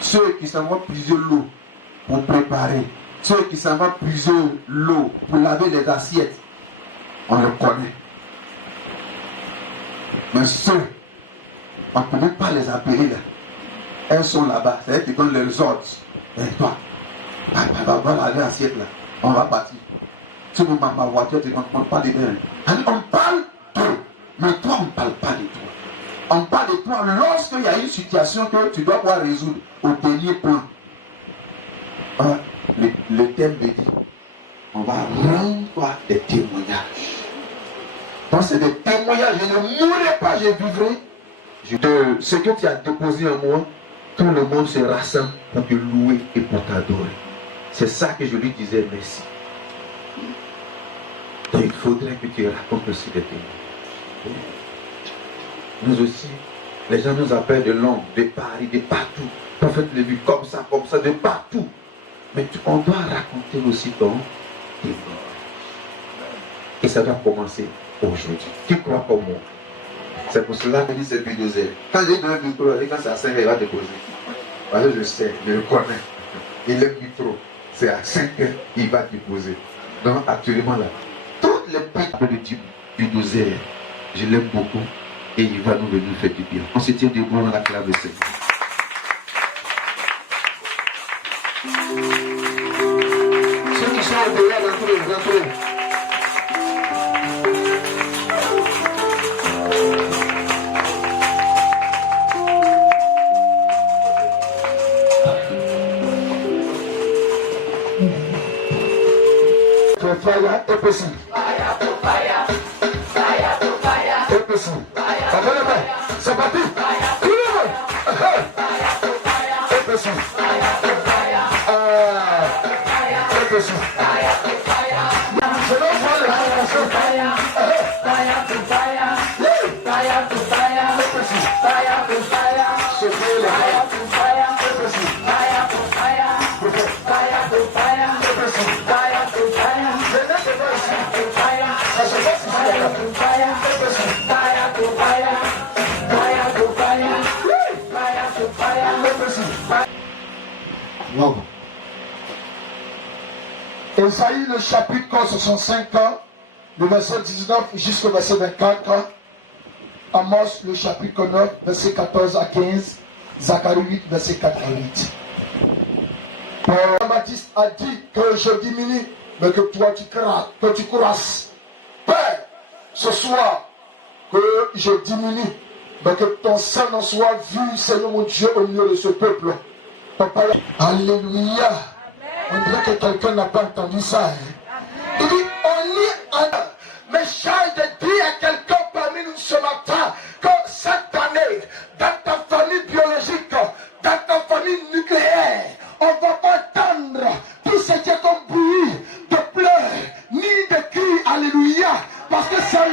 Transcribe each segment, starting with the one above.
Ceux qui s'en vont puiser l'eau pour préparer, ceux qui s'en vont puiser l'eau pour laver les assiettes, on le connaît. Mais ceux, on ne peut même pas les appeler là. Elles sont là-bas, c'est elles qui donnent les ordres. Et toi, va laver l'assiette là, on va partir. Tu me ma voiture, tu ne comptes pas les biens. On parle d'eux, mais toi on ne parle pas de toi. On parle de toi lorsqu'il y a une situation que tu dois pouvoir résoudre au dernier plan. Le thème me dit, on va rendre des témoignages. Donc c'est des témoignages, je ne mourrai pas, je vivrai. Ce que tu as déposé en moi, tout le monde se rassemble pour te louer et pour t'adorer. C'est ça que je lui disais, merci. Donc il faudrait que tu racontes aussi des témoignages. Nous aussi, les gens nous appellent de Londres, de Paris, de partout. Prophète l'a vu comme ça, de partout. Mais on doit raconter aussi ton témoignage. Et ça doit commencer aujourd'hui. Qui croit comme moi? C'est pour cela que je dis c'est bulldozer. Quand j'ai donné un micro, et quand c'est à 5 heures, il va déposer. Parce que je sais, je le connais. Il aime micro. C'est à 5 heures, il va déposer. Donc actuellement là, toutes les pics de bulldozer, je l'aime beaucoup. Et il va nous venir faire du bien. On se tient debout dans la clave de Seigneur. Ceux qui sont dehors, rentrez. fire, fire, et possible. Et possible. C'est parti. Et possible. Et possible. Je vais voir les générations. Wow. Esaïe le chapitre 65, le verset 19 jusqu'au verset 24. Amos le chapitre 9, verset 14 à 15. Zacharie 8, verset 4 à 8. Jean-Baptiste a dit que je diminue, mais que toi tu croisses. Père, ce soir, que je diminue, mais que ton Saint soit vu, Seigneur mon Dieu, au milieu de ce peuple. Papa, alléluia. On dirait que quelqu'un n'a pas entendu ça. Il dit, on y en a. Mais j'ai de dire à quelqu'un parmi nous ce matin que cette année, dans ta famille biologique, dans ta famille nucléaire, on ne va pas entendre tout ce qui est comme bruit de pleurs, ni de cris, alléluia. Parce que ça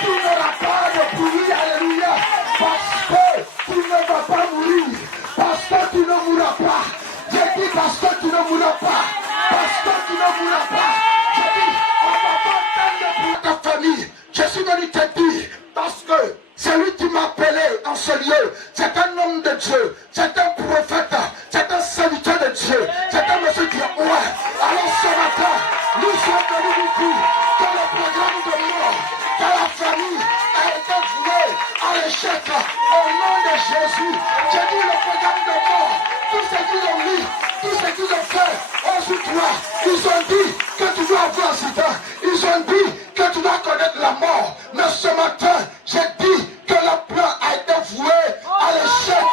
tu n'auras pas de bruit, alléluia. Parce que tu ne vas pas mourir. Parce que tu ne mourras pas. J'ai dit parce que tu ne mourras pas. Parce que tu ne mourras pas. J'ai dit, on ne va pas entendre pour ta famille. Je suis venu te dire, parce que c'est lui qui m'a appelé en ce lieu. C'est un homme de Dieu. C'est un prophète. C'est un serviteur de Dieu. C'est un monsieur qui est ouais. Alors ce matin, nous sommes venus vous dire que le programme de mort de la famille a été voué à l'échec au nom de Jésus. J'ai dit le programme de mort. Tout ce qu'ils ont mis, tout ce qu'ils ont fait, ensuite toi, ils ont dit que tu dois avoir sida. Ils ont dit que tu dois connaître la mort. Mais ce matin, j'ai dit que le plan a été voué à l'échec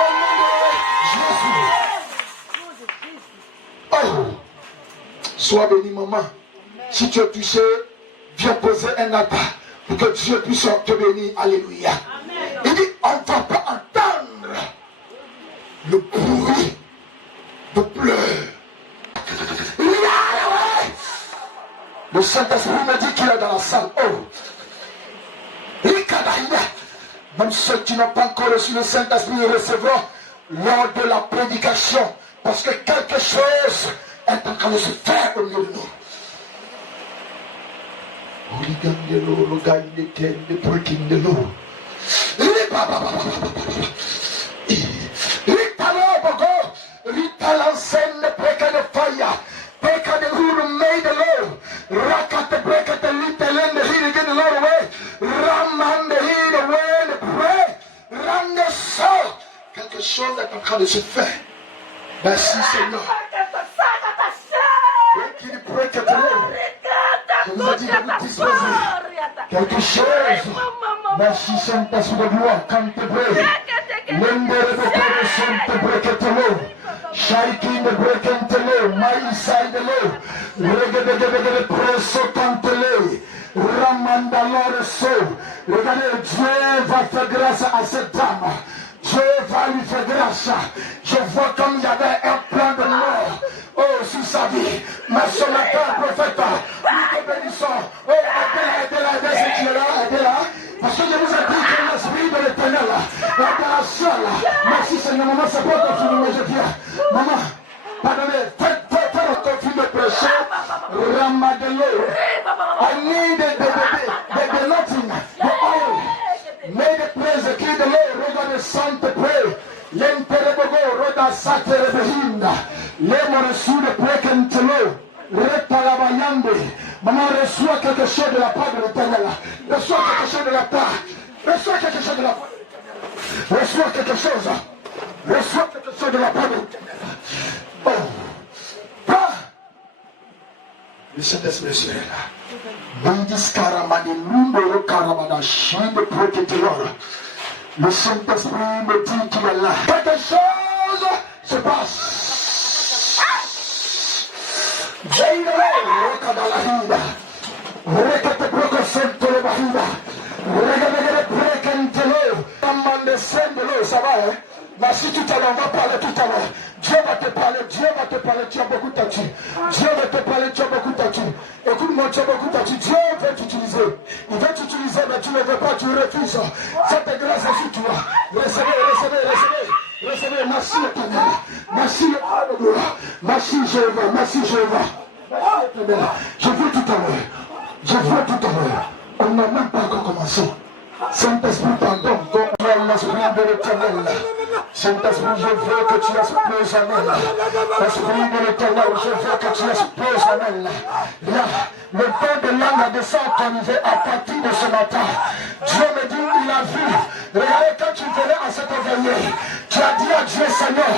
au nom de Jésus. Oh, sois béni, maman. Si tu es touché, viens poser un acte pour que Dieu puisse te bénir. Alléluia. Il dit, on ne va pas entendre le bruit de pleurs. Le Saint-Esprit me dit qu'il est dans la salle. Oh, même ceux qui n'ont pas encore reçu le Saint-Esprit le recevront lors de la prédication. Parce que quelque chose est en train de se faire au milieu de nous. Rita l'enseigne break the fire, break the rule made the law, Rakata break the little and the heat again the Lord away, Ram and the heat away the pray, Ram the soul. Quelque chose est en train de se faire. Merci Seigneur. Break the law. Je vous ai dit de vous disposer. Quelque chose. Merci Saint-Esprit de gloire. Quand tu pries. L'endere de corps sont break the law. Shaking the break and the law. My side the law. Regardez presso tantele. Ramandalore so. Regardez, Dieu va faire grâce à cette dame. Dieu va lui faire grâce. Je vois comme il y avait un plan de mort. Oh, sur sa vie. Mais ce matin, prophète, nous te bénissons. Oh, aidez-la, ce qui est là, aidez-la. Parce que je vous ai dit que l'esprit de l'éternel est dans la salle. Merci Seigneur, maman, c'est pas ton film, mais je viens. Maman, pardonnez, faites le conflit de prêcher. Ramadelo. I need the nothing, the oil. May the praise the King, the Lord, regarde the Son to pray. L'enterebogo, roda satere behinda. L'emo reçu de prekentelo. Retalabayande. Maman, reçois quelque chose de la part de l'éternel. Reçois quelque chose de la part. Reçois quelque chose de la part. Reçois quelque chose. Reçois quelque chose de la part de l'éternel. Oh. Ah. Le Saint-Esprit est là. Bandis karamade lundo karamada shinde proketelor. Le Saint-Esprit me dit qu'il est là. Quelque chose se passe. J'ai une Kabalahida. Rekete broko sentele bahida. Regabegere brekentele. Amande sendele, ça va, hein? Merci tout à l'heure, on va parler tout à l'heure. Dieu va te parler, tu as beaucoup tâtu. Dieu va te parler, tu as beaucoup tâtu. Écoute-moi, tu as beaucoup tâtu. Dieu veut t'utiliser. Il veut t'utiliser, mais tu ne veux pas, tu refuses. Cette grâce est sur toi. Recevez. Merci éternel. Merci Alléluia. Merci Jéhovah. Merci Jéhovah. Merci éternel. Je veux tout à l'heure. On n'a même pas encore commencé. Saint-Esprit, pardon, comme l'Esprit de l'Éternel. Saint-Esprit, je veux que tu exploses en elle. Esprit de l'Éternel, je veux que tu exploses en elle. Là, le temps de langue a descendu à partir de ce matin. Dieu me dit, il a vu. Regardez, quand tu venais à cette veillée, tu as dit à Dieu, Seigneur,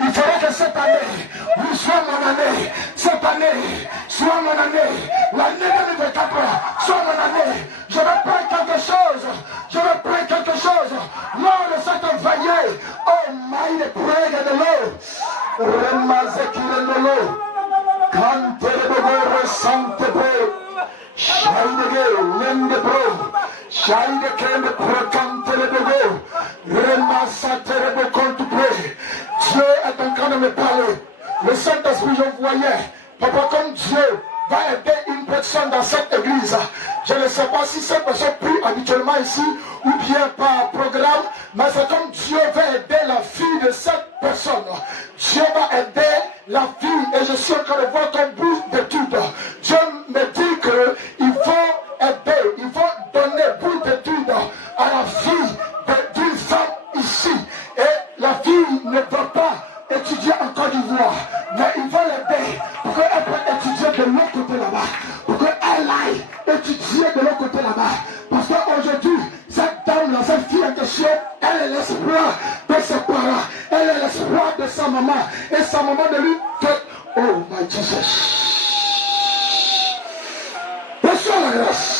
il faudrait que cette année, oui, soit mon année. Cette année, soit mon année. L'année 2024, soit mon année. Je vais prendre quelque chose. Lors de cette veillée, oh my, the prayer de l'eau. Remazekile de l'eau. Kante de bego resante bro. Shaidege, lende bro. Shaidege de pro kante de bego. Remazate de bego compte bro. Dieu est en train de me parler. Le Saint-Esprit, je voyais. Papa, comme Dieu va aider une personne dans cette église. Je ne sais pas si cette personne prie habituellement ici ou bien par programme, mais c'est comme Dieu va aider la fille de cette personne. Dieu va aider la fille et je suis en train de voir ton bout d'études. Dieu me dit qu'il faut aider, il faut donner bout d'études à la fille d'une femme ici. Et la fille ne va pas étudier en Côte d'Ivoire, mais il faut l'aider pour qu'elle puisse étudier de l'autre côté là-bas, pour qu'elle aille étudier de l'autre côté là-bas. Parce qu'aujourd'hui, cette dame-là, cette fille en question, elle est l'espoir de ses parents, elle est l'espoir de sa maman, et sa maman de lui fait, oh my Jesus. Reçois la grâce.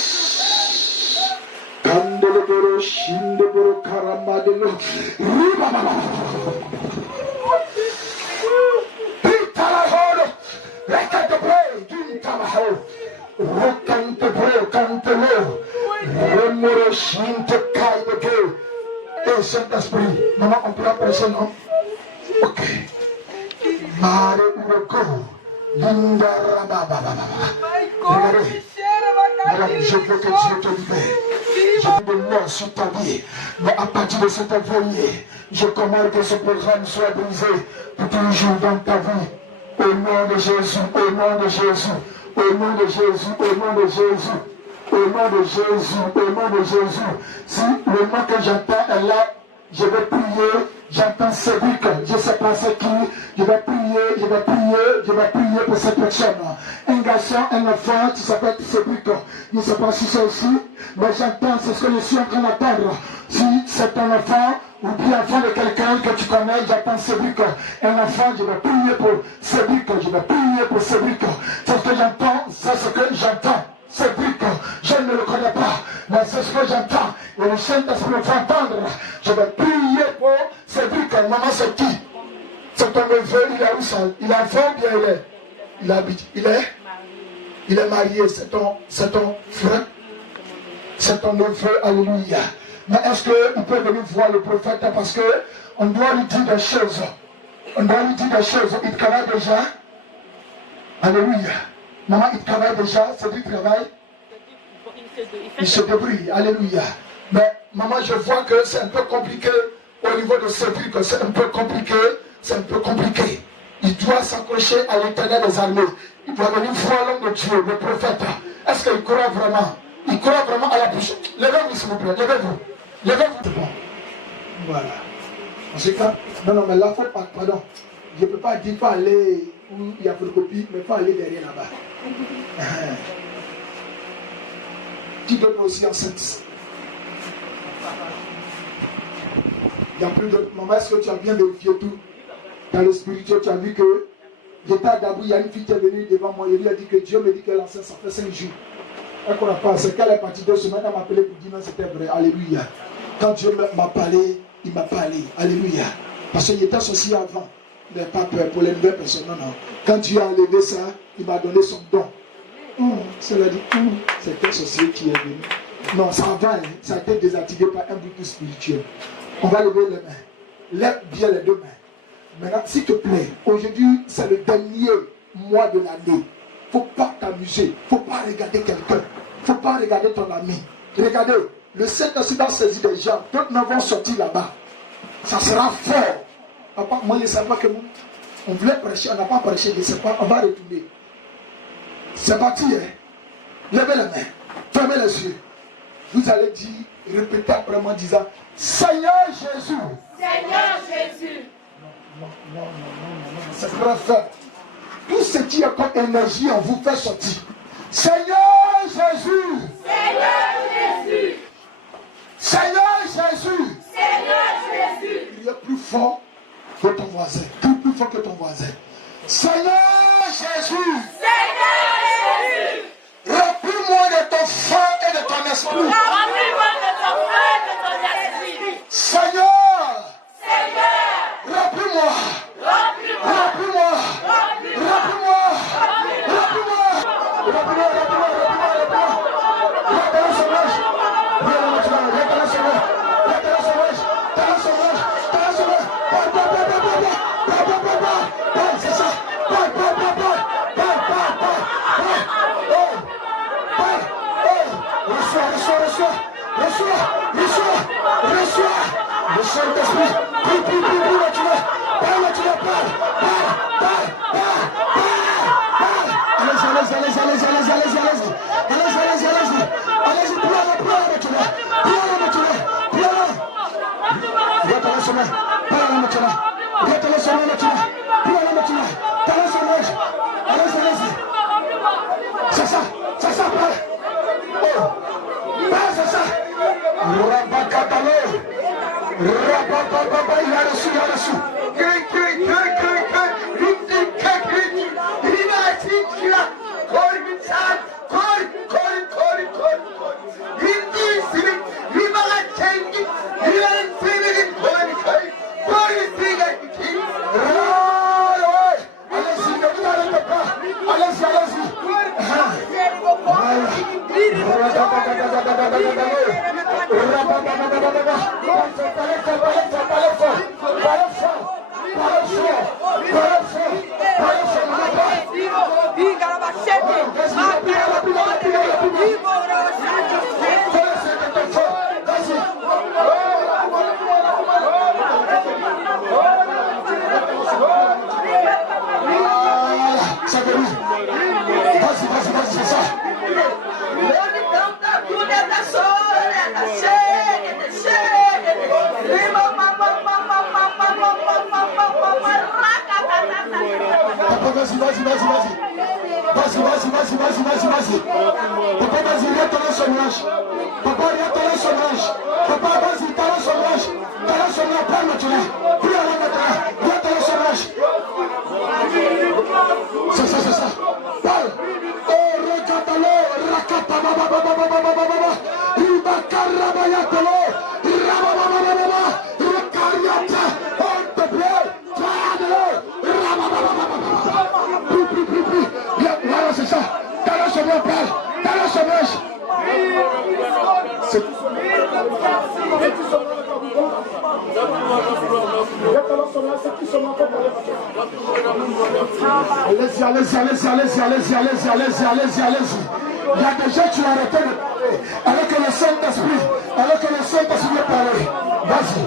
Kandeleboro, shindeboro, karamadelo, ribababa. Et Saint-Esprit, maman, on peut la prêcher, non? Ok. Mare Uroko, Linda Rabababa. Regardez, madame, je veux que Dieu te libère. Je veux de mort sur ta vie. Mais à partir de cette veillée, je commande que ce programme soit brisé pour toujours dans ta vie. Au nom de Jésus, au nom de Jésus, au nom de Jésus, au nom de Jésus, au nom de Jésus, au nom de Jésus. Si le nom que j'entends est là, je vais prier, j'entends Cédric, je ne sais pas c'est qui, je vais prier pour cette personne. Un garçon, un enfant qui s'appelle Cédric, je ne sais pas si c'est aussi, mais j'entends, c'est ce que je suis en train d'entendre. Si c'est un enfant, ou bien enfant de quelqu'un que tu connais, j'attends Cédric. Un enfant, je vais prier pour Cédric, je vais prier pour Cédric. C'est ce que j'entends, c'est ce que j'entends. Cédric, je ne le connais pas, mais c'est ce que j'entends. Et le Saint-Esprit me fait entendre. Je vais prier pour Cédric. Maman, c'est qui? C'est ton neveu, il est où ça? Il est enfant ou bien il habite? Il est marié, c'est ton frère? C'est ton neveu, alléluia. Mais est-ce qu'il peut venir voir le prophète? Parce qu'on doit lui dire des choses. Il travaille déjà. Alléluia. Maman, il travaille déjà. C'est du travail. Il se débrouille. Alléluia. Mais maman, je vois que c'est un peu compliqué au niveau de Cédric. C'est un peu compliqué. Il doit s'accrocher à l'Éternel des armées. Il doit venir voir l'homme de Dieu, le prophète. Est-ce qu'il croit vraiment? Il croit vraiment à la bouche. Levez-vous, s'il vous plaît. Levez-vous. Voilà. En ce cas, non, mais là, il faut pas, pardon. Je ne peux pas dire, pas aller où il y a photocopie, mais pas aller derrière là-bas. Qui donne aussi enceinte? Il n'y a plus de... Maman, est-ce que tu as bien vérifié tout? Dans le spirituel, tu as vu que j'étais à Gabou, il y a une fille qui est venue devant moi, il lui a dit que Dieu me dit qu'elle est enceinte, ça fait 5 jours. Elle ne croit pas, c'est qu'elle est partie 2 semaines, elle m'a appelé pour dire non, c'était vrai. Alléluia. Quand Dieu m'a parlé, il m'a parlé. Alléluia. Parce qu'il était associé avant. Mais pas peur pour les nouvelles personnes. Non. Quand Dieu a enlevé ça, il m'a donné son don. Cela dit, c'est un sorcier qui est venu. Non, ça va, hein. Ça a été désactivé par un but plus spirituel. On va lever les mains. Lève bien les deux mains. Maintenant, s'il te plaît, aujourd'hui, c'est le dernier mois de l'année. Il ne faut pas t'amuser. Il ne faut pas regarder quelqu'un. Il ne faut pas regarder ton ami. Regardez, le Saint-Esprit a saisi des gens. D'autres n'en vont sortir là-bas. Ça sera fort. Papa, moi, je ne sais pas que on voulait prêcher, on n'a pas prêché, je ne sais pas, on va retourner. C'est parti, hein? Levez les mains, fermez les yeux. Vous allez dire, répétez après moi en disant, Seigneur Jésus. Seigneur Jésus. Non, c'est très faible. Tout ce qui est comme énergie en vous fait sortir. Seigneur Jésus. Seigneur Jésus. Seigneur Jésus. Seigneur Jésus. Il est plus fort que ton voisin. Plus fort que ton voisin. Seigneur Jésus. Seigneur Jésus. Remplis-moi de ton feu et de ton esprit. Remplis-moi de ton feu et de ton esprit. Seigneur. Seigneur. Remplis-moi. Remplis-moi. Remplis-moi. Remplis-moi. Remplis-moi. Remplis-moi. C'est ça. Reçois. Le Saint-Esprit. Prie, parle. Allez-y, c'est ça, parle. C'est ça. Rabakatalo. Rabababa, il a reçu. Vas-y. Papa, vas-y, retourne son manche. Papa, retourne son manche. Papa, vas-y, talon son manche. Talon son manche, parle maintenant. Prie à la maintenant. Retourne son manche. C'est ça. Parle. Oh, recatalo, rakata, Ribakarabayatalo, Rabababababa, Ricariata, on te plaît, Tradelo, Rabababababa. Prie. Voilà, c'est ça. Talon son manche, parle. Talon son manche. Allez-y. Il y a des gens qui ont arrêté de parler. Alors que le Saint-Esprit veut parler. Vas-y.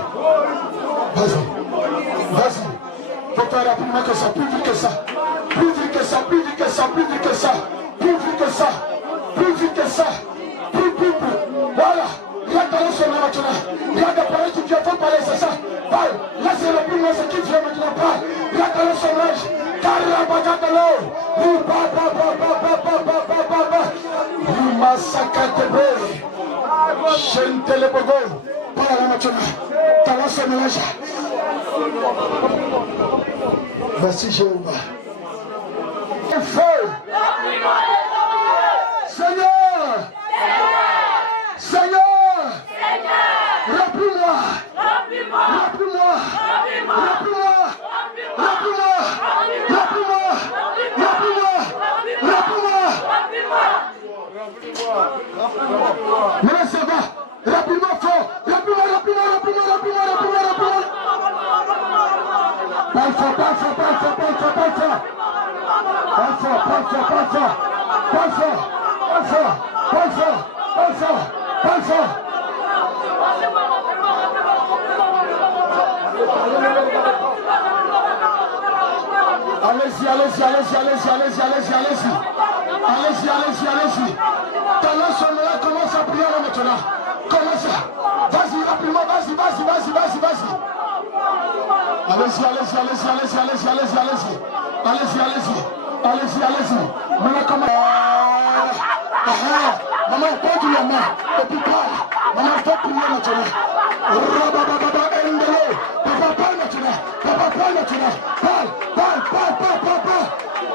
Fais-toi rapidement que ça, plus vite que ça. Voilà. Regarde dans son nom maintenant. Regarde la parole qui vient, faut parler, c'est ça. Parle. Laissez le plus loin, ce qui vient maintenant. Parle. Regarde dans son âge. Karabagadalo. Masakatebe. Shentelebogo. Parle maintenant. Dans son âge. Merci Jéhovah. Feu. Seigneur, remplis-moi. Allez-y. Talent sonore, commence à prier là maintenant. Commence. Vas-y, rapidement, vas-y. Allez-y. Maintenant, comment? Maman, porte la main. Et puis parle. Maman, faut prier maintenant. Rabababa, Endele. Papa, parle maintenant. Parle.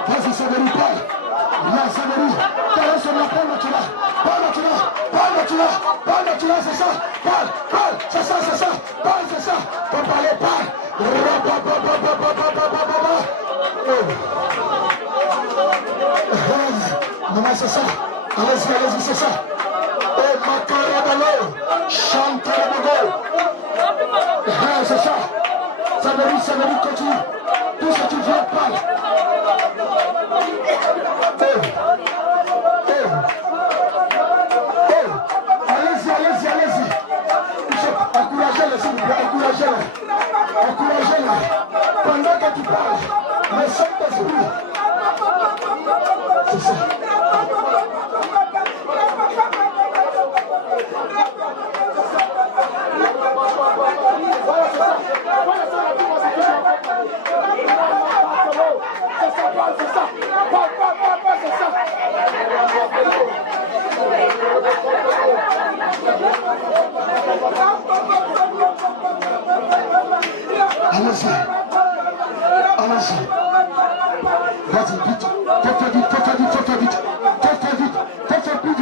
Vas-y, Sévéry, parle. Là, Sévéry. Talent sonore, parle maintenant. Parle maintenant, c'est ça. Parle, c'est ça. Parle, c'est ça. Faut parler, parle. Maman, c'est ça. Allez-y, c'est ça. Oh, Makarabalo. Chante le bogo. C'est ça. Sévéry, continue. Tout ce que tu viens, parle. Allez-y. Encouragez-les, s'il vous plaît, encouragez-les. Pendant que tu parles, le Saint-Esprit. C'est ça. Allez-y. Vas-y, vite. Fais vite. Fais plus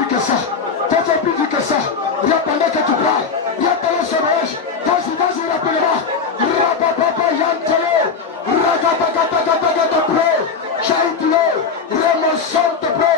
vite que ça. Là, pendant que tu parles, il y a ton sauvage. Vas-y, rappelle-moi. Rabababa, Yantelo. Ragabagabagabagata, pro. Chaitilo. Remonsante, pro.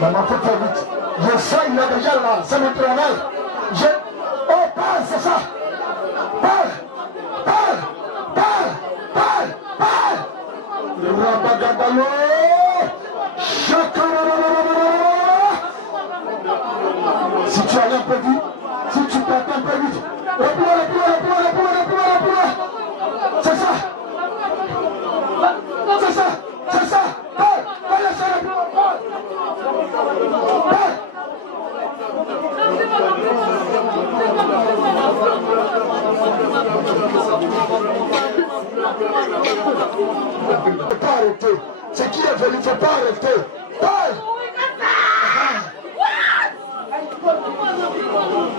Maman, faut faire vite. Je sens, il est déjà là. C'est le travail. Oh, parle, c'est ça. Parle. Rabagadalo. Si tu allais un peu vite, si tu partais un peu vite, repris-moi. C'est ça. Parle. Pas arrêter. C'est qui est venu, il ne faut pas arrêter. Parle.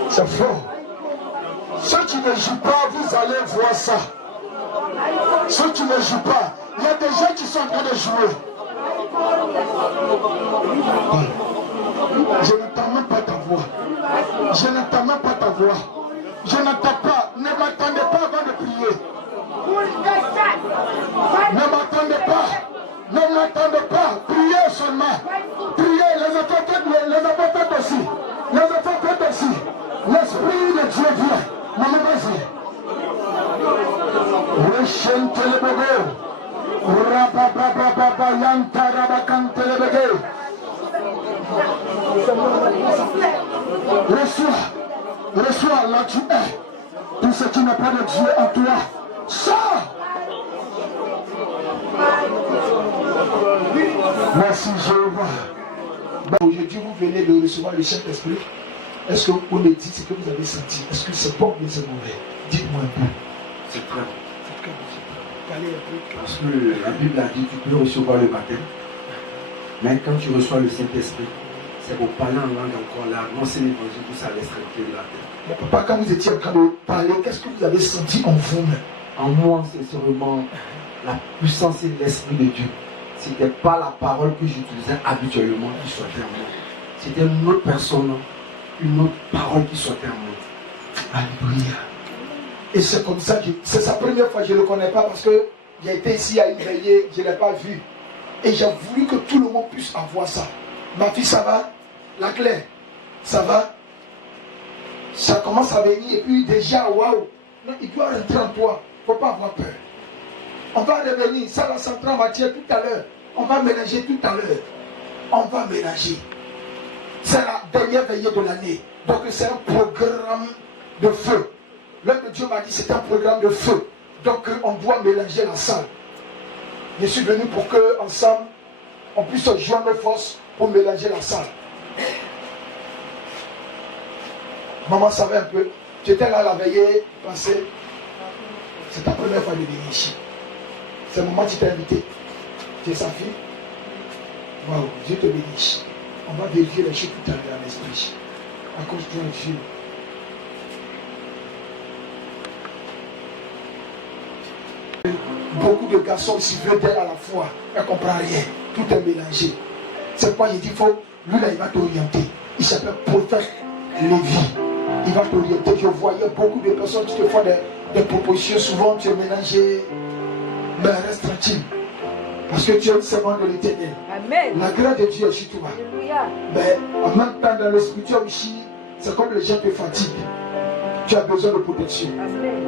C'est fort. Ceux qui ne jouent pas, vous allez voir ça. Ceux qui ne jouent pas, il y a des gens qui sont en train de jouer. Je n'entends même pas ta voix. Je n'entends pas. Ne m'attendez pas avant de prier. Ne m'attendez pas. Priez seulement. Priez. Les apôtres aussi. L'Esprit de Dieu vient. Maman, vas-y. Rechente le bogo. Rababababa yanta rabakante le bege. Reçois là tu es. Tout ce qui n'a pas de Dieu en toi. Sors. Merci Jéhovah. Aujourd'hui vous venez de recevoir le Saint-Esprit. Est-ce que vous me dites ce que vous avez senti? Est-ce que c'est bon ou c'est mauvais? Dites-moi un peu. C'est très bon. Parce que la Bible a dit tu peux recevoir le baptême, mais quand tu reçois le Saint-Esprit, c'est pour parler en langue encore là, annoncer l'évangile, tout ça, l'extrémité de la terre. Mais papa, quand vous étiez en train de parler, qu'est-ce que vous avez senti en vous-même? En moi, c'est sûrement la puissance et l'esprit de Dieu. C'était pas la parole que j'utilisais habituellement qui sortait en moi. C'était une autre personne, une autre parole qui sortait en moi. Alléluia. Et c'est comme ça que c'est sa première fois, je ne le connais pas parce que j'ai été ici à une veillée, je ne l'ai pas vu. Et j'ai voulu que tout le monde puisse avoir ça. Ma fille, ça va? La Claire, ça va? Ça commence à venir et puis déjà, waouh! Il doit rentrer en toi. Il ne faut pas avoir peur. On va revenir, ça va s'entrer en matière tout à l'heure. On va mélanger tout à l'heure. On va mélanger. C'est la dernière veillée de l'année. Donc c'est un programme de feu. L'homme de Dieu m'a dit c'est un programme de feu. Donc on doit mélanger la salle. Je suis venu pour que ensemble on puisse joindre nos forces pour mélanger la salle. Maman savait un peu. J'étais là la veillée passée. C'est ta première fois de venir ici. C'est le moment où tu t'es invité. Tu es sa fille. Waouh, Dieu te bénisse. On va vérifier les choses tout à l'heure dans l'esprit. À cause de Dieu. Beaucoup de garçons ici veulent d'elle à la fois. Elle ne comprend rien. Tout est mélangé. C'est pourquoi il dit lui là, il va t'orienter. Il s'appelle prophète Lévi. Il va t'orienter. Je voyais beaucoup de personnes qui te font des propositions. Souvent, tu es mélangé. Mais reste tranquille. Parce que tu es une servante de l'Éternel. Amen. La grâce de Dieu est chez toi. Alléluia. Mais en même temps, dans le spirituel ici, c'est comme les gens te fatiguent. Tu as besoin de protection. Amen.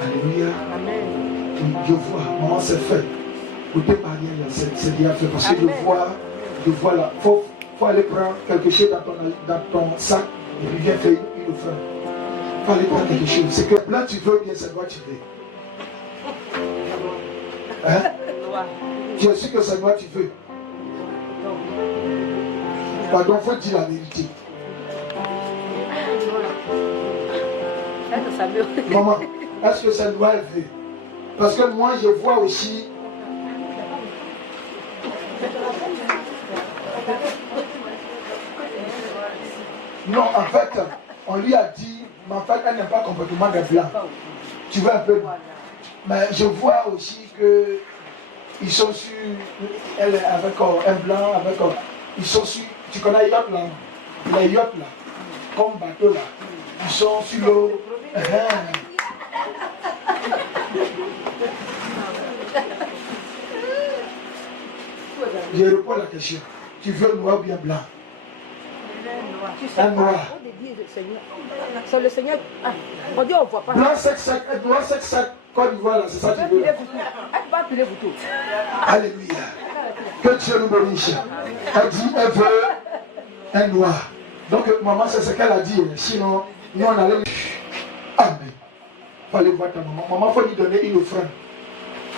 Alléluia. Amen. Je vois, maman, c'est fait. Côté barrière, c'est déjà fait. Parce que je vois là. Il faut aller prendre quelque chose dans ton sac et puis viens faire une offrande. Il faut aller prendre quelque chose. C'est que là, tu veux bien, c'est quoi tu veux. Hein? Tu es sûr que c'est moi tu veux. Pardon, il faut dire la vérité. Maman, est-ce que c'est moi elle veut? Parce que moi, je vois aussi. Non, en fait, on lui a dit, ma femme, elle n'aime pas le comportement des blancs. Tu vois un peu. Mais je vois aussi que ils sont sur, elle est avec un blanc, avec ils sont sur, tu connais yacht là, les yachts là, comme bateau là, ils sont sur l'eau. Je réponds à la question. Tu veux noir ou bien blanc? Un noir. C'est le Seigneur. On dit on ne voit pas. Blanc sec, noir sec, Côte d'Ivoire là, c'est ça que tu veux. Elle va piler vous tout. Alléluia. Que Dieu nous bénisse. Elle dit, elle veut un noir. Donc maman, c'est ce qu'elle a dit. Sinon, nous on allait. Amen. Il faut aller voir ta maman. Maman, il faut lui donner une offrande.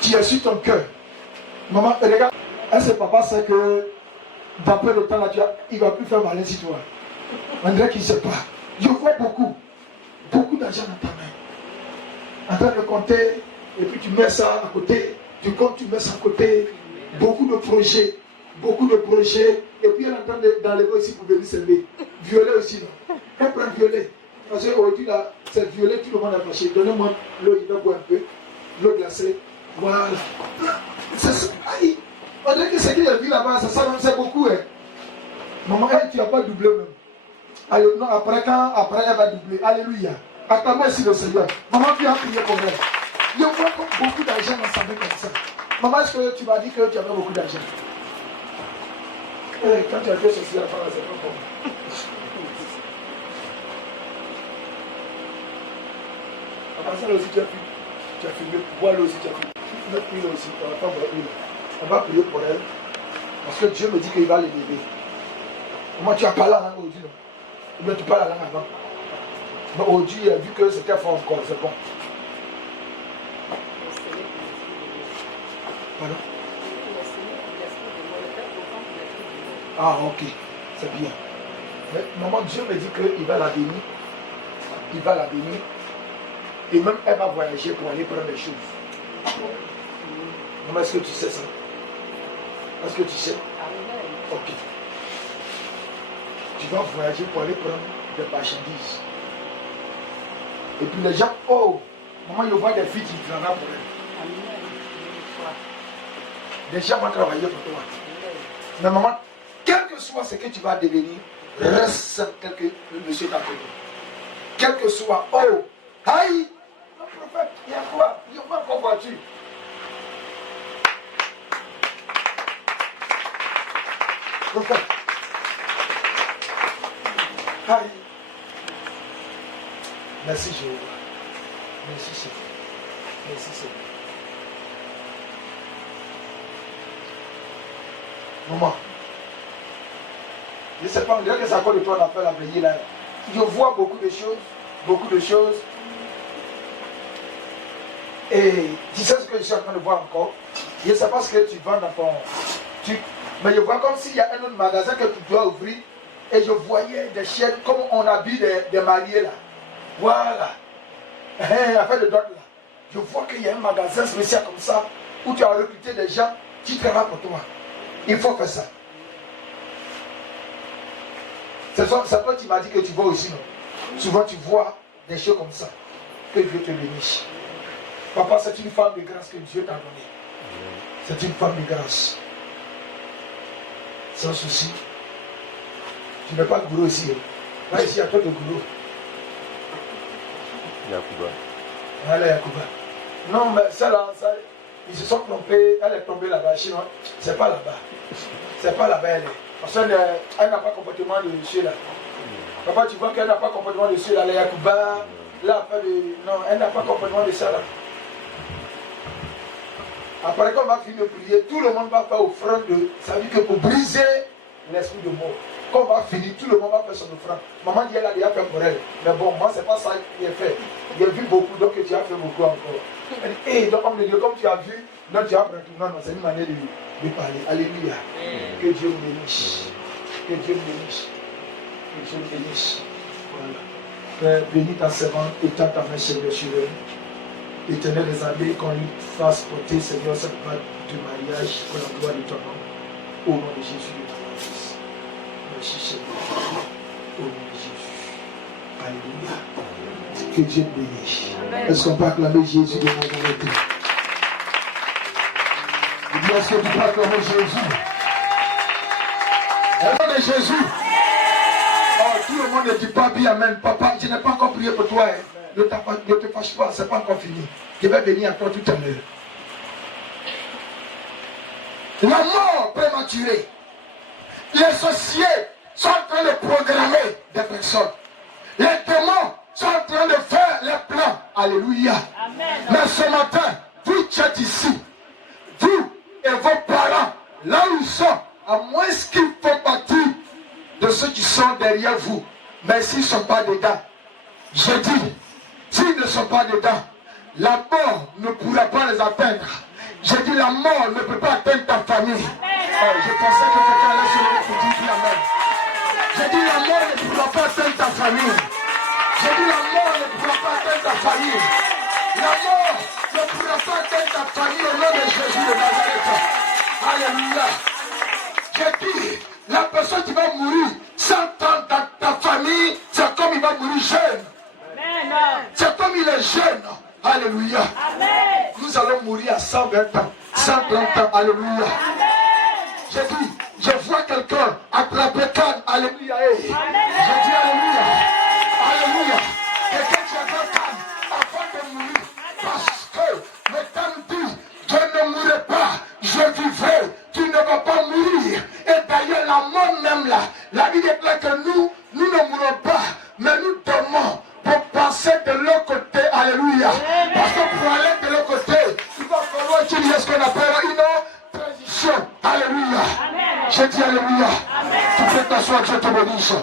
Tu es sur ton cœur. Maman, regarde. Est-ce que papa sait que d'après le temps là, il ne va plus faire malin sur toi? On dirait qu'il ne sait pas. Je vois beaucoup d'argent dans ta main. En train de compter, et puis tu mets ça à côté, tu comptes, tu mets ça à côté. Beaucoup de projets, et puis elle est en train d'enlever aussi pour venir s'aimer. Violet aussi, là. Elle prend violet. Parce qu'aujourd'hui, là, c'est violet, tout le monde a fâché. Donnez-moi l'eau, il va boire un peu. L'eau glacée. Voilà. C'est ça. Aïe. On dirait que ce qu'il a vu là-bas, ça même c'est beaucoup. Hein. Maman, elle, tu n'as pas doublé même. Allez, non, après, elle va doubler. Alléluia. Attends, merci le Seigneur. Maman, tu as prié pour elle. Je vois comme beaucoup d'argent dans sa main comme ça. Maman, est-ce que tu m'as dit que tu avais beaucoup d'argent? Quand tu as fait ceci, la femme, c'est pas bon. À part ça, là aussi, tu as filmé. Voilà aussi, tu as filmé. Tu peux prier aussi. On va pas voir une. On va prier pour elle. Parce que Dieu me dit qu'il va l'élever. Moi, tu as parlé la langue aujourd'hui, non? Ou bien tu parles la langue avant. Mais aujourd'hui, vu que c'était fort encore, c'est bon. Pardon? Ah, ok. C'est bien. Mais maman, Dieu me dit qu'il va la bénir. Il va la bénir. Et même elle va voyager pour aller prendre les choses. Maman, est-ce que tu sais ça? Est-ce que tu sais? Ok. Tu vas voyager pour aller prendre des marchandises. Et puis les gens, oh, maman, je vois des filles qui travaillent pour elle. Les gens vont travailler pour toi. Mais maman, quel que soit ce que tu vas devenir, reste tel que le monsieur t'a connu. Quel que soit, oh, aïe, le prophète, il y a quoi? Il y a pas encore voiture. Prophète. Aïe. Merci Jéhovah. Merci Seigneur. Merci Seigneur. Maman, je ne sais pas, on dirait que c'est encore de toi on appelle à veiller là. Je vois beaucoup de choses. Et tu sais ce que je suis en train de voir encore? Je ne sais pas ce que tu vends dans ton truc, mais je vois comme s'il y a un autre magasin que tu dois ouvrir. Et je voyais des chaînes comme on habille des mariés là. Voilà. Affaire de dot là. Je vois qu'il y a un magasin spécial comme ça où tu as recruté des gens qui travaillent pour toi. Il faut faire ça. C'est toi qui m'as dit que tu vois aussi, non? Souvent tu vois des choses comme ça. Que Dieu te bénisse. Papa, c'est une femme de grâce que Dieu t'a donnée. C'est une femme de grâce. Sans souci. Tu n'es pas gourou ici. Là, ici, il y a trop de gourou. Yacouba. Voilà, Yacouba. Non, mais ça là, ils se sont trompés. Elle est tombée là-bas. Chinois, c'est pas là-bas. C'est pas là-bas, elle est. Parce qu'elle n'a pas comportement de monsieur là. Papa, tu vois qu'elle n'a pas comportement de monsieur là. La Yacouba, là, non, elle n'a pas comportement de ça là. Après qu'on va finir de prier, tout le monde va faire offrande de. Ça veut dire que pour briser l'esprit de mort. Quand on va finir, tout le monde va faire son offrande. Maman dit elle a déjà fait pour elle. Mais bon, moi, c'est pas ça qui est fait. J'ai vu beaucoup, donc tu as fait beaucoup encore. Elle dit, hey, donc homme de Dieu, comme tu as vu, non, tu as pris tout. Non, c'est une manière de parler. Alléluia. Que Dieu me bénisse. Que Dieu me bénisse. Que Dieu me bénisse. Voilà. Père, bénis ta servante et tends ta main sur elle. Éternel des armées, qu'on lui fasse porter, Seigneur, cette bague de mariage pour la gloire de ton nom. Au nom de Jésus de ton Fils. Merci Seigneur. Au nom de Jésus. Alléluia. Que Dieu te bénisse. Est-ce qu'on peut acclamer Jésus de Nazareth? Est-ce que tu peux acclamer Jésus? Au nom de Jésus. Oh, tout le monde ne dit pas bien, amen. Papa, je n'ai pas encore prié pour toi. Ne te fâche pas, ce n'est pas encore fini. Je vais venir à toi tout à l'heure. La mort prématurée. Les sorciers sont en train de programmer des personnes. Les démons sont en train de faire les plans. Alléluia. Amen. Mais ce matin, vous qui êtes ici, vous et vos parents, là où ils sont, à moins qu'ils font partie de ceux qui sont derrière vous, mais s'ils ne sont pas dedans, je dis, s'ils ne sont pas dedans, la mort ne pourra pas les atteindre. Je dis, la mort ne peut pas atteindre ta famille. Oh, je pensais que quelqu'un allait se lever pour dire amen. Je dis, la mort ne pourra pas atteindre ta famille. Je dis, la mort ne pourra pas atteindre ta famille. La mort ne pourra pas atteindre ta famille au nom de Jésus de Nazareth. Alléluia. Je dis, la personne qui va mourir 100 ans dans ta famille, c'est comme il va mourir jeune. C'est comme il est jeune. Alléluia. Amen. Nous allons mourir à 120 ans, 130 ans. Alléluia. J'ai dit, je vois quelqu'un attraper canne. Alléluia. J'ai dit alléluia. Alléluia. Quelqu'un qui attrape canne avant de mourir. Parce que le temps dit, je ne mourrai pas, je vivrai. Tu ne vas pas mourir. Et d'ailleurs, la mort même là, la Bible déclare que nous ne mourrons pas, mais nous dormons. Pour passer de l'autre côté, alléluia. Parce que pour aller de l'autre côté, il va falloir qu'il y ait ce qu'on appelle une transition. Alléluia. Je dis alléluia. Tu peux t'asseoir, Dieu te bénisse.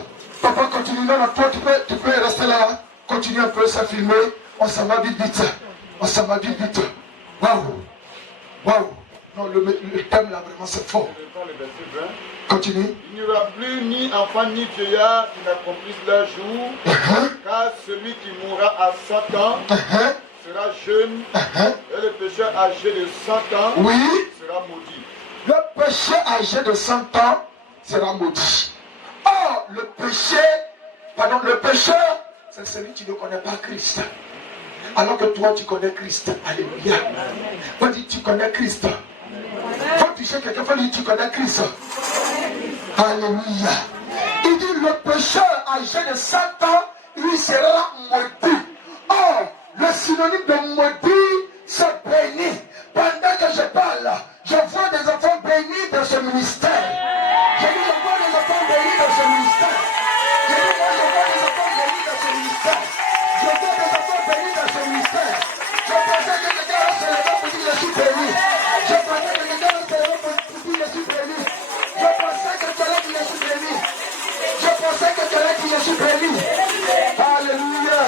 Papa, continue. Non, toi, tu peux rester là. Continue un peu, ça filmer. On s'en va vite, vite. On s'en va vite, vite. Waouh. Waouh. Non, le thème là, vraiment, c'est fort. Le verset 20. Continue. Il n'y aura plus ni enfant ni vieillard qui n'accomplissent leur jour, car celui qui mourra à 100 ans sera jeune, et le pécheur âgé de 100 ans Oui. sera maudit. Le péché âgé de 100 ans sera maudit. Or, le pécheur, c'est celui qui ne connaît pas Christ. Alors que toi, tu connais Christ. Alléluia. Faut dire, tu connais Christ. Faut toucher quelqu'un, faut dire, tu connais Christ. Alléluia. Il dit, le pécheur âgé de 100 ans, lui sera maudit. Or, le synonyme de maudit, c'est béni. Pendant que je parle, je vois des enfants bénis dans ce ministère. Je dis, je vois des enfants bénis dans ce ministère. Je dis, moi, je vois des enfants bénis dans ce ministère. Je vois des enfants bénis dans ce ministère. Je pensais que quelqu'un allait se lever pour dire, je suis béni. Je pensais que quelqu'un allait se lever pour dire, je suis béni. Je pensais que tu allais dire, je suis béni. Je pensais que tu allais dire, je suis béni. Alléluia.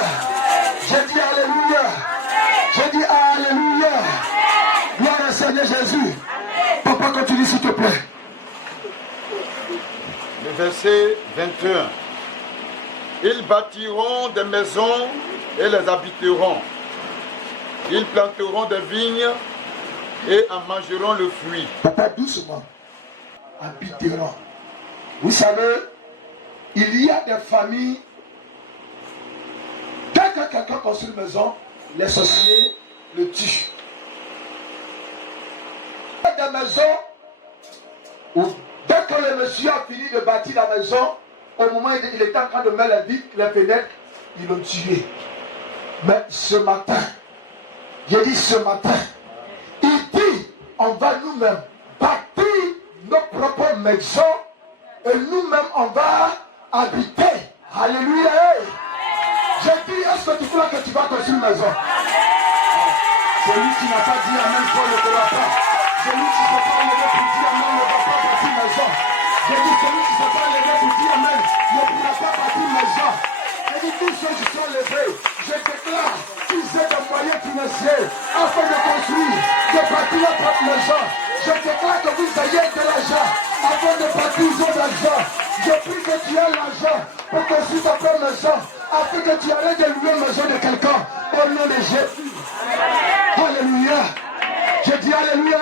Je dis Alléluia. Je dis Alléluia. Gloire au Seigneur Jésus. Papa, continue s'il te plaît. Le verset 21. Ils bâtiront des maisons et les habiteront. Ils planteront des vignes et en mangeront le fruit. Papa, doucement. Habiteront. Vous savez, il y a des familles. Dès que quelqu'un construit une maison, les sorciers le tuent. Il y a des maisons où dès que le monsieur a fini de bâtir la maison, au moment où il était en train de mettre les fenêtres, ils l'ont tué. Mais ce matin, j'ai dit ce matin, il dit, on va nous-mêmes bâtir nos propres maisons et nous-mêmes on va habiter. Alléluia. J'ai dit, est-ce que tu crois que tu vas construire une maison? Celui qui n'a pas dit amen, toi ne pourra pas. Celui qui ne peut pas lever pour dire amen ne va pas bâtir une maison. J'ai dit, celui qui ne peut pas lever pour dire amen ne pourra pas bâtir une maison. J'ai dit, tous ceux qui sont levés, je déclare qu'ils aient des moyens financiers afin de construire, de bâtir leur propre maison. Je déclare que vous ayez de l'argent afin de bâtir vos maisons. Je prie que tu aies l'argent pour construire ta propre maison afin que tu arrêtes de louer la maison de quelqu'un au nom de Jésus. Alléluia. Je dis Alléluia.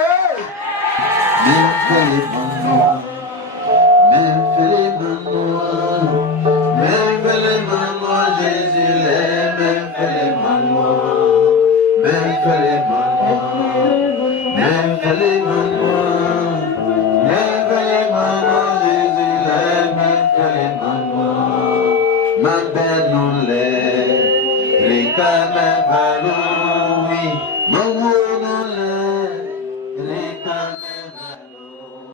Ma belle non l'est, rika me valui, mon